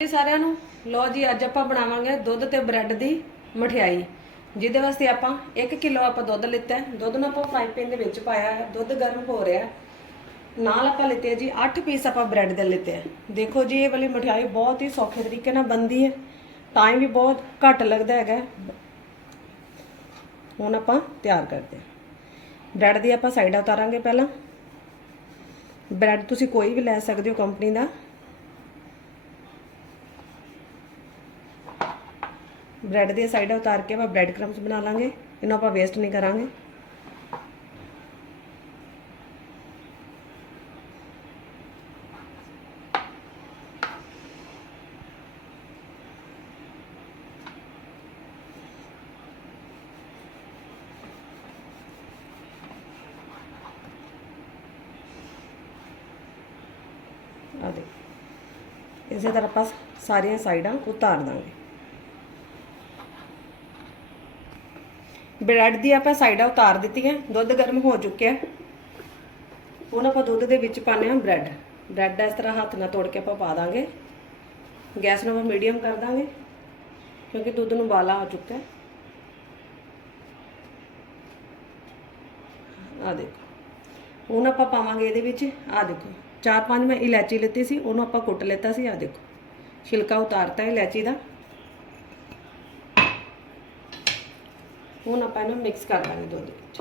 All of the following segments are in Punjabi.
ਜੀ ਸਾਰਿਆਂ ਨੂੰ। ਲੋ ਜੀ, ਅੱਜ ਆਪਾਂ ਬਣਾਵਾਂਗੇ ਦੁੱਧ ਤੇ ਬ੍ਰੈਡ ਦੀ ਮਠਿਆਈ। ਜਿਹਦੇ ਵਾਸਤੇ ਆਪਾਂ 1 ਕਿਲੋ ਆਪਾਂ ਦੁੱਧ ਲਿੱਤਾ ਦੁੱਧ ਨੂੰ ਆਪਾਂ ਫਰਾਈ ਪੈਨ ਦੇ ਵਿੱਚ ਪਾਇਆ ਹੈ। ਦੁੱਧ ਗਰਮ ਹੋ ਰਿਹਾ ਨਾਲ ਆਪਾਂ ਲਿੱਤੇ ਜੀ 8 ਪੀਸ ਆਪਾਂ ਬ੍ਰੈਡ ਦੇ ਲਿੱਤੇ ਹੈ। ਦੇਖੋ ਜੀ, ਇਹ ਵਾਲੀ ਮਠਿਆਈ ਬਹੁਤ ਹੀ ਸੌਖੇ ਤਰੀਕੇ ਨਾਲ ਬਣਦੀ ਹੈ। ਟਾਈਮ ਵੀ ਬਹੁਤ ਘੱਟ ਲੱਗਦਾ ਹੈਗਾ ਹੁਣ ਆਪਾਂ ਤਿਆਰ ਕਰਦੇ ਹਾਂ। ਬ੍ਰੈਡ ਦੀ ਆਪਾਂ ਸਾਈਡਾਂ ਉਤਾਰਾਂਗੇ ਪਹਿਲਾਂ। ਬ੍ਰੈਡ ਤੁਸੀਂ ਕੋਈ ਵੀ ਲੈ ਸਕਦੇ ਹੋ ਕੰਪਨੀ ਦਾ। ਬ੍ਰੈਡ ਦੀਆਂ ਸਾਈਡਾਂ ਉਤਾਰ ਕੇ ਆਪਾਂ ਬ੍ਰੈਡ ਕ੍ਰੰਬਸ ਬਣਾ ਲਾਂਗੇ। ਇਹਨੂੰ ਆਪਾਂ ਵੇਸਟ ਨਹੀਂ ਕਰਾਂਗੇ। ਆ ਦੇ ਇਸੇ ਤਰ੍ਹਾਂ ਆਪਾਂ ਸਾਰੀਆਂ ਸਾਈਡਾਂ ਉਤਾਰ ਦਾਂਗੇ। ਬ੍ਰੈਡ ਦੀ ਆਪਾਂ ਸਾਈਡਾਂ ਉਤਾਰ ਦਿੱਤੀਆਂ, ਦੁੱਧ ਗਰਮ ਹੋ ਚੁੱਕਿਆ। ਹੁਣ ਆਪਾਂ ਦੁੱਧ ਦੇ ਵਿੱਚ ਪਾਣੇ ਆ ਬ੍ਰੈਡ। ਬ੍ਰੈਡ ਇਸ ਤਰ੍ਹਾਂ ਹੱਥ ਨਾਲ ਤੋੜ ਕੇ ਆਪਾਂ ਪਾ ਦਾਂਗੇ। ਗੈਸ ਨੂੰ ਆਪਾਂ ਮੀਡੀਅਮ ਕਰ ਦਾਂਗੇ, ਕਿਉਂਕਿ ਦੁੱਧ ਨੂੰ ਉਬਾਲਾ ਆ ਚੁੱਕਾ ਹੈ। ਆ ਦੇਖੋ, ਹੁਣ ਆਪਾਂ ਪਾਵਾਂਗੇ ਇਹਦੇ ਵਿੱਚ ਆ ਦੇਖੋ ਚਾਰ ਪੰਜ ਮੈਂ ਇਲਾਚੀ ਲਿੱਤੀ ਸੀ, ਉਹਨੂੰ ਆਪਾਂ ਕੁੱਟ ਲਿੱਤਾ ਸੀ ਆ ਦੇਖੋ। ਛਿਲਕਾ ਉਤਾਰਤਾ ਹੈ ਇਲਾਚੀ ਦਾ। ਹੁਣ ਆਪਾਂ ਇਹਨੂੰ ਮਿਕਸ ਕਰ ਦਾਂਗੇ ਦੁੱਧ ਵਿੱਚ।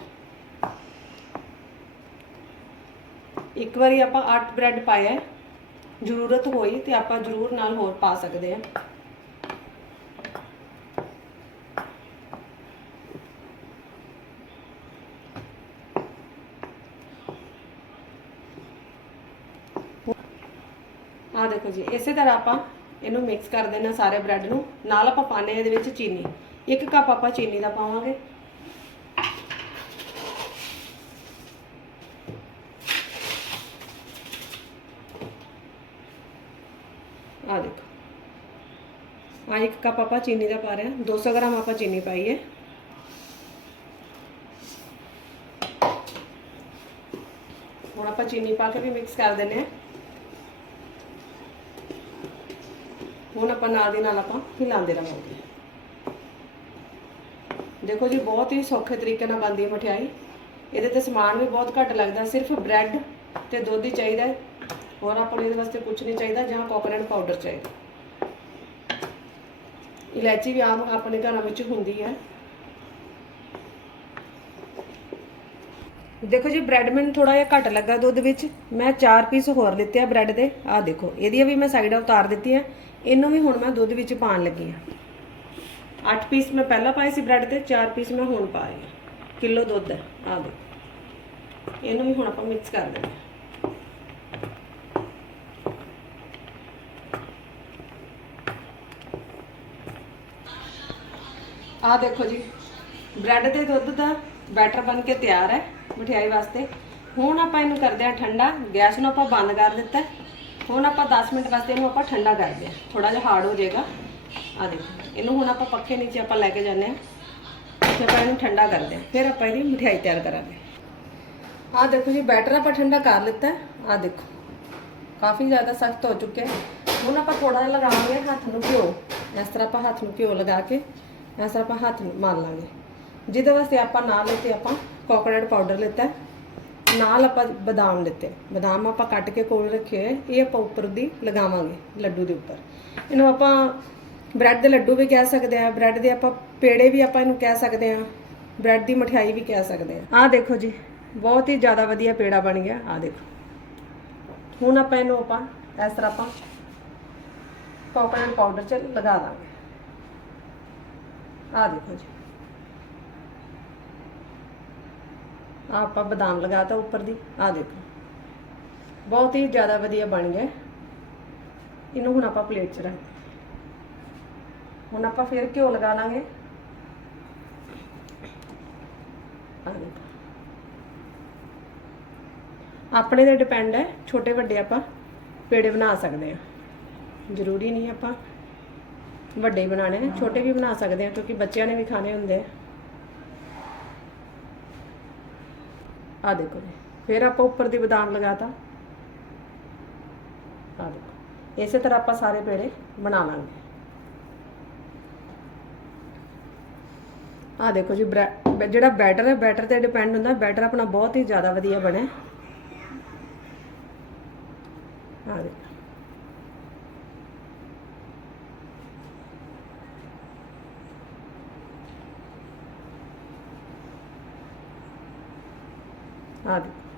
ਇੱਕ ਵਾਰੀ ਆਪਾਂ 8 ਬ੍ਰੈਡ ਪਾਇਆ ਜ਼ਰੂਰਤ ਹੋਈ ਤੇ ਆਪਾਂ ਜ਼ਰੂਰ ਨਾਲ ਹੋਰ ਪਾ ਸਕਦੇ ਹਾਂ ਆ ਦੇਖੋ ਜੀ, ਇਸੇ ਤਰ੍ਹਾਂ ਆਪਾਂ ਇਹਨੂੰ ਮਿਕਸ ਕਰ ਦੇਣਾ ਸਾਰੇ ਬ੍ਰੈਡ ਨੂੰ। ਨਾਲ ਆਪਾਂ ਪਾਣੇ ਇਹਦੇ ਵਿੱਚ ਚੀਨੀ। ਇੱਕ ਕੱਪ ਆਪਾਂ ਚੀਨੀ ਦਾ ਪਾਵਾਂਗੇ ਆ ਦੇਖੋ ਆ ਇੱਕ ਕੱਪ ਆਪਾਂ ਚੀਨੀ ਦਾ ਪਾ ਰਹੇ ਹਾਂ 200 ਗ੍ਰਾਮ ਆਪਾਂ ਚੀਨੀ ਪਾਈ ਹੈ ਹੁਣ ਆਪਾਂ ਚੀਨੀ ਪਾ ਕੇ ਵੀ ਮਿਕਸ ਕਰ ਦਿੰਦੇ ਹਾਂ ਹੁਣ ਆਪਾਂ ਨਾਲ ਦੀ ਨਾਲ ਆਪਾਂ ਹਿਲਾਉਂਦੇ ਰਹਾਂਗੇ ਦੇਖੋ ਜੀ, ਬਹੁਤ ਹੀ ਸੌਖੇ ਤਰੀਕੇ ਨਾਲ ਬਣਦੀ ਹੈ ਮਠਿਆਈ। ਇਹਦੇ ਤੇ ਸਮਾਨ ਵੀ ਬਹੁਤ ਘੱਟ ਲੱਗਦਾ, ਸਿਰਫ ਬ੍ਰੈਡ ਤੇ ਦੁੱਧ ਹੀ ਚਾਹੀਦਾ ਹੋਰ ਆਪਾਂ ਨੂੰ ਇਹਦੇ ਵਾਸਤੇ ਕੁਝ ਨਹੀਂ ਚਾਹੀਦਾ, ਜਾਂ ਕੋਕੋਨਟ ਪਾਊਡਰ ਚਾਹੀਦਾ। ਇਲਾਇਚੀ ਵੀ ਆਮ ਆਪਣੇ ਘਰਾਂ ਵਿੱਚ ਹੁੰਦੀ ਹੈ। ਦੇਖੋ ਜੀ, ਬ੍ਰੈਡ ਮੈਨੂੰ ਥੋੜਾ ਜਿਹਾ ਘੱਟ ਲੱਗਾ ਦੁੱਧ ਵਿੱਚ। ਮੈਂ 4 ਪੀਸ ਹੋਰ ਲਿੱਤੇ ਆ ਬ੍ਰੈਡ ਦੇ। ਆਹ ਦੇਖੋ, ਇਹਦੀਆਂ ਵੀ ਮੈਂ ਸਾਈਡਾਂ ਉਤਾਰ ਦਿੱਤੀਆਂ। ਇਹਨੂੰ ਵੀ ਹੁਣ ਮੈਂ ਦੁੱਧ ਵਿੱਚ ਪਾਣ ਲੱਗੀ ਆ 8 ਪੀਸ ਮੈਂ ਪਹਿਲਾਂ ਪਾਏ ਸੀ ਬ੍ਰੈਡ ਤੇ 4 ਪੀਸ ਮੈਂ ਹੁਣ ਪਾ ਰਹੀ ਹਾਂ। ਕਿਲੋ ਦੁੱਧ ਹੈ, ਆਹ ਦੇਖੋ। ਇਹਨੂੰ ਵੀ ਹੁਣ ਆਪਾਂ ਮਿਕਸ ਕਰ ਦੇਣਾ ਹਾਂ। ਆਹ ਦੇਖੋ ਜੀ ਬ੍ਰੈਡ ਤੇ ਦੁੱਧ ਦਾ ਬੈਟਰ ਬਣ ਕੇ ਤਿਆਰ ਹੈ ਮਠਿਆਈ ਵਾਸਤੇ। ਹੁਣ ਆਪਾਂ ਇਹਨੂੰ ਕਰਦੇ ਹਾਂ ਠੰਡਾ, ਗੈਸ ਨੂੰ ਆਪਾਂ ਬੰਦ ਕਰ ਦਿੱਤਾ ਹੁਣ ਆਪਾਂ 10 ਮਿੰਟ ਵਾਸਤੇ ਇਹਨੂੰ ਆਪਾਂ ਠੰਡਾ ਕਰਦੇ ਹਾਂ ਥੋੜਾ ਜਿਹਾ ਹਾਰਡ ਹੋ ਜਾਏਗਾ। ਆ ਦੇਖੋ। ਇਹਨੂੰ ਹੁਣ ਆਪਾਂ ਪੱਖੇ ਨੀਚੇ ਆਪਾਂ ਲੈ ਕੇ ਜਾਂਦੇ ਹਾਂ। ਫਿਰ ਆਪਾਂ ਇਹਨੂੰ ਠੰਡਾ ਕਰਦੇ ਹਾਂ। ਫਿਰ ਆਪਾਂ ਇਹਦੀ ਮਠਿਆਈ ਤਿਆਰ ਕਰਾਂਗੇ। ਆਹ ਦੇਖੋ ਜੀ ਬੈਟਰ ਆਪਾਂ ਠੰਡਾ ਕਰ ਲਿੱਤਾ ਆਹ ਦੇਖੋ, ਕਾਫੀ ਜ਼ਿਆਦਾ ਸਖਤ ਹੋ ਚੁੱਕਿਆ ਹੁਣ ਆਪਾਂ ਥੋੜਾ ਜਿਹਾ ਲਗਾਵਾਂਗੇ ਹੱਥ ਨੂੰ ਘਿਓ। ਇਸ ਤਰ੍ਹਾਂ ਆਪਾਂ ਹੱਥ ਨੂੰ ਘਿਓ ਲਗਾ ਕੇ, ਇਸ ਤਰ੍ਹਾਂ ਆਪਾਂ ਹੱਥ ਨੂੰ ਮਾਰ ਲਾਂਗੇ। ਜਿਹਦੇ ਵਾਸਤੇ ਆਪਾਂ ਨਾਲ ਲਿੱਤੇ ਆਪਾਂ ਕੋਕੋਨਟ ਪਾਊਡਰ ਲਿੱਤਾ ਨਾਲ ਆਪਾਂ ਬਦਾਮ ਲਿੱਤੇ ਬਦਾਮ ਆਪਾਂ ਕੱਟ ਕੇ ਕੋਲ ਰੱਖੇ ਹੋਏ ਇਹ ਆਪਾਂ ਉੱਪਰ ਦੀ ਲਗਾਵਾਂਗੇ, ਲੱਡੂ ਦੇ ਉੱਪਰ। ਇਹਨੂੰ ਆਪਾਂ ਬ੍ਰੈਡ ਦੇ ਲੱਡੂ ਵੀ ਕਹਿ ਸਕਦੇ ਆ ਬ੍ਰੈਡ ਦੇ ਆਪਾਂ ਪੇੜੇ ਵੀ ਆਪਾਂ ਇਹਨੂੰ ਕਹਿ ਸਕਦੇ ਆ ਬ੍ਰੈਡ ਦੀ ਮਠਿਆਈ ਵੀ ਕਹਿ ਸਕਦੇ ਆ ਆਹ ਦੇਖੋ ਜੀ, ਬਹੁਤ ਹੀ ਜ਼ਿਆਦਾ ਵਧੀਆ ਪੇੜਾ ਬਣ ਗਿਆ, ਆਹ ਦੇਖੋ। ਹੁਣ ਆਪਾਂ ਇਹਨੂੰ ਆਪਾਂ, ਇਸ ਤਰ੍ਹਾਂ ਆਪਾਂ ਕੋਕੋਨਟ ਪਾਊਡਰ ਚ ਲਗਾ ਦਾਂਗੇ। ਆਹ ਦੇਖੋ ਜੀ। ਆਹ ਆਪਾਂ ਬਦਾਮ ਲਗਾਤਾ ਉੱਪਰ ਦੀ, ਆਹ ਦੇਖੋ। ਬਹੁਤ ਹੀ ਜ਼ਿਆਦਾ ਵਧੀਆ ਬਣ ਗਿਆ। ਇਹਨੂੰ ਹੁਣ ਆਪਾਂ ਪਲੇਟ 'ਚ ਰੱਖ ਹੁਣ ਆਪਾਂ ਫਿਰ ਘਿਓ ਲਗਾ ਲਾਂਗੇ। ਆਹ ਆਪਣੇ ਤੇ ਡਿਪੈਂਡ ਹੈ, ਛੋਟੇ ਵੱਡੇ ਆਪਾਂ ਪੇੜੇ ਬਣਾ ਸਕਦੇ ਆ ਜ਼ਰੂਰੀ ਨਹੀਂ ਆਪਾਂ ਵੱਡੇ ਹੀ ਬਣਾਣੇ ਨੇ, ਛੋਟੇ ਵੀ ਬਣਾ ਸਕਦੇ ਆ ਕਿਉਂਕਿ ਬੱਚਿਆਂ ਨੇ ਵੀ ਖਾਣੇ ਹੁੰਦੇ ਆ। ਆ ਦੇਖੋ ਜੀ, ਫਿਰ ਆਪਾਂ ਉੱਪਰ ਦੀ ਬਦਾਮ ਲਗਾਤਾ। ਆ ਦੇਖੋ, ਇਸੇ ਤਰ੍ਹਾਂ ਆਪਾਂ ਸਾਰੇ ਪੇੜੇ ਬਣਾ ਲਾਂਗੇ। ਆ ਦੇਖੋ ਜੀ, ਬਰੈ- ਜਿਹੜਾ ਬੈਟਰ ਹੈ, ਬੈਟਰ ਤੇ ਡਿਪੈਂਡ ਹੁੰਦਾ, ਬੈਟਰ ਆਪਣਾ ਬਹੁਤ ਹੀ ਜ਼ਿਆਦਾ ਵਧੀਆ ਬਣਿਆ ਆ ਦੇਖੋ। ਆ ਦੇਖੋ।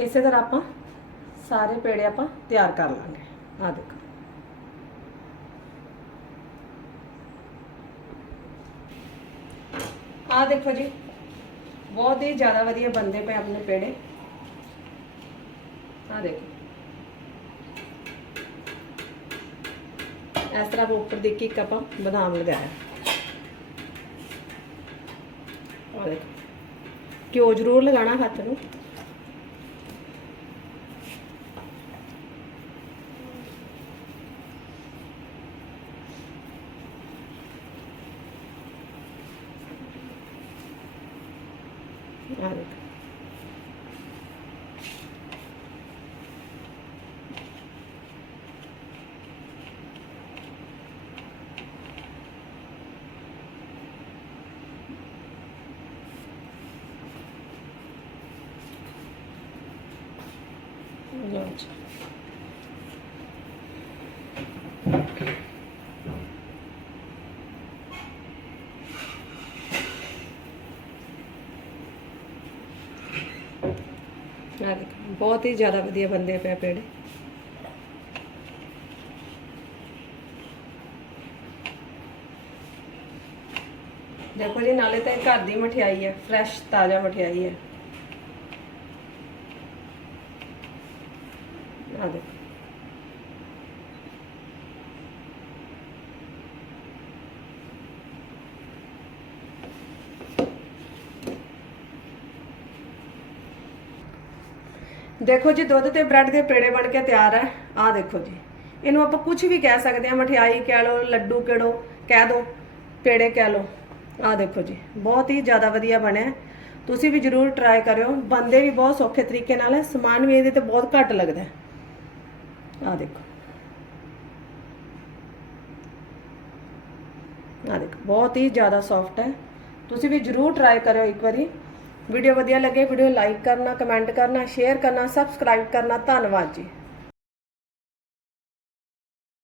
ਇਸੇ ਤਰ੍ਹਾਂ ਆਪਾਂ ਸਾਰੇ ਪੇੜੇ ਆਪਾਂ ਤਿਆਰ ਕਰ ਲਾਂਗੇ। ਆ ਦੇਖੋ। ਆ ਦੇਖੋ ਜੀ, ਬਹੁਤ ਹੀ ਜ਼ਿਆਦਾ ਵਧੀਆ ਬੰਦੇ ਪਏ ਆਪਣੇ ਪੇੜੇ। ਆ ਦੇਖੋ। ਇਸ ਤਰ੍ਹਾਂ ਆਪਾਂ ਉੱਪਰ ਦੇਖੀ ਇੱਕ ਆਪਾਂ ਬਦਾਮ ਲਗਾਇਆ। ਆ ਦੇਖੋ। ਘਿਓ ਜ਼ਰੂਰ ਲਗਾਣਾ ਹੱਥ ਨੂੰ। ਆ ਦੇਖੋ ਲਓ ਜੀ ਆ ਦੇਖੋ ਬਹੁਤ ਹੀ ਜ਼ਿਆਦਾ ਵਧੀਆ ਬੰਦੇ ਪਏ ਪੇੜ। ਦੇਖੋ ਜੀ, ਨਾਲੇ ਤਾਂ ਇਹ ਘਰ ਦੀ ਮਠਿਆਈ ਹੈ ਫਰੈਸ਼ ਤਾਜ਼ਾ ਮਠਿਆਈ ਹੈ ਆ ਦੇਖੋ ਦੇਖੋ ਜੀ, ਦੁੱਧ ਤੇ ਬ੍ਰੈਡ ਦੇ ਪੇੜੇ ਬਣ ਕੇ ਤਿਆਰ ਹੈ। ਆਹ ਦੇਖੋ ਜੀ। ਇਹਨੂੰ ਆਪਾਂ ਕੁਝ ਵੀ ਕਹਿ ਸਕਦੇ ਹਾਂ, ਮਠਿਆਈ ਕਹਿ ਲਓ, ਲੱਡੂ ਕਿਹੜੋ ਕਹਿ ਦੋ, ਪੇੜੇ ਕਹਿ ਲਓ। ਆਹ ਦੇਖੋ ਜੀ, ਬਹੁਤ ਹੀ ਜ਼ਿਆਦਾ ਵਧੀਆ ਬਣਿਆ ਤੁਸੀਂ ਵੀ ਜਰੂਰ ਟਰਾਈ ਕਰਿਓ। ਬੰਦੇ ਵੀ ਬਹੁਤ ਸੌਖੇ ਤਰੀਕੇ ਨਾਲ ਹੈ। ਸਮਾਨ ਵੀ ਇਹਦੇ ਤੇ ਬਹੁਤ ਘੱਟ ਲੱਗਦਾ ਆਹ ਦੇਖੋ। ਆਹ ਦੇਖੋ, ਬਹੁਤ ਹੀ ਜ਼ਿਆਦਾ ਸੌਫਟ ਹੈ। ਤੁਸੀਂ ਵੀ ਜਰੂਰ ਟਰਾਈ ਕਰਿਓ ਇੱਕ ਵਾਰੀ। ਵੀਡੀਓ ਵਧੀਆ ਲੱਗੇ ਵੀਡੀਓ ਲਾਈਕ ਕਰਨਾ ਕਮੈਂਟ ਕਰਨਾ ਸ਼ੇਅਰ ਕਰਨਾ ਸਬਸਕ੍ਰਾਈਬ ਕਰਨਾ। ਧੰਨਵਾਦ ਜੀ।